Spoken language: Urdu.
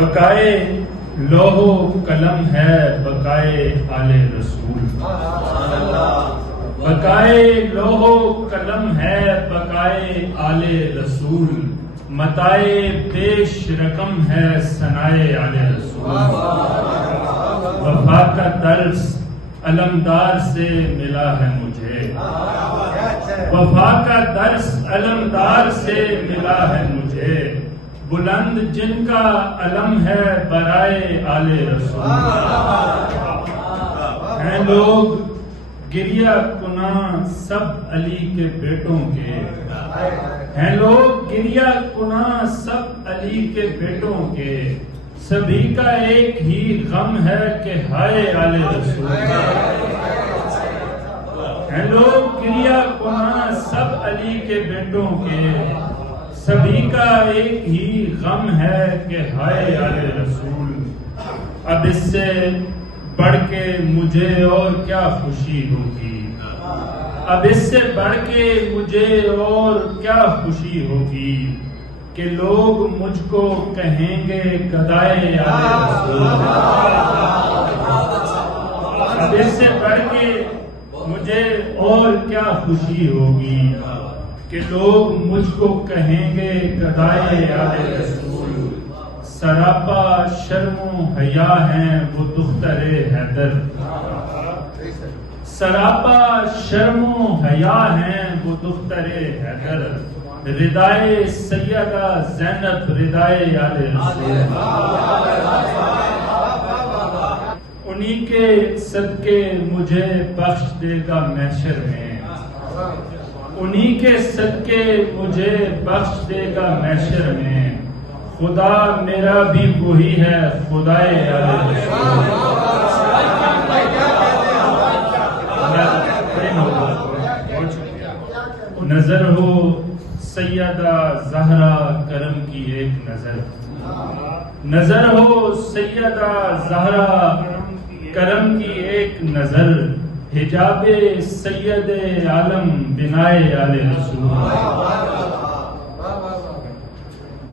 بقائے لوح و قلم ہے بقائے آل رسول، بقائے لوح و قلم ہے بقائے آل رسول، متائے بیش رقم ہے ثنائے آل رسول۔ وفا کا درس علمدار سے ملا ہے مجھے، وفا کا درس علمدار سے ملا ہے مجھے، بلند جن کا علم ہے برائے آل رسول۔ ہیں لوگ گریہ کناں سب علی کے بیٹوں کے، ہیں لوگ گریہ کناں سب علی کے بیٹوں کے، سبھی کا ایک ہی غم ہے کہ ہائے آل رسول۔ ہیں لوگ گریہ کناں سب علی کے بیٹوں کے، سبھی کا ایک ہی غم ہے کہ ہائے آل رسول۔ اب اس سے بڑھ کے مجھے اور کیا خوشی ہوگی، اب اس سے بڑھ کے مجھے اور کیا خوشی ہوگی کہ لوگ مجھ کو کہیں گے گدائے آل رسول۔ اب اس سے بڑھ کے مجھے اور کیا خوشی ہوگی کہ لوگ مجھ کو کہیں گے گدائے آل رسول۔ سراپا شرم و حیا ہیں وہ دختر حیدر، سراپا شرم و حیا ہیں وہ دختر حیدر، ردائے سیدہ زینب ردائے آل رسول۔ انہی کے صدقے مجھے بخش دے گا محشر میں، انہی کے صدقے مجھے بخش دے گا محشر میں، خدا میرا بھی وہی ہے خدائے آل رسول۔ نظر ہو سیدہ زہرا کرم کی ایک نظر، نظر ہو سیدہ زہرا کرم کی ایک نظر، حجاب سید عالم بنائے آل رسول۔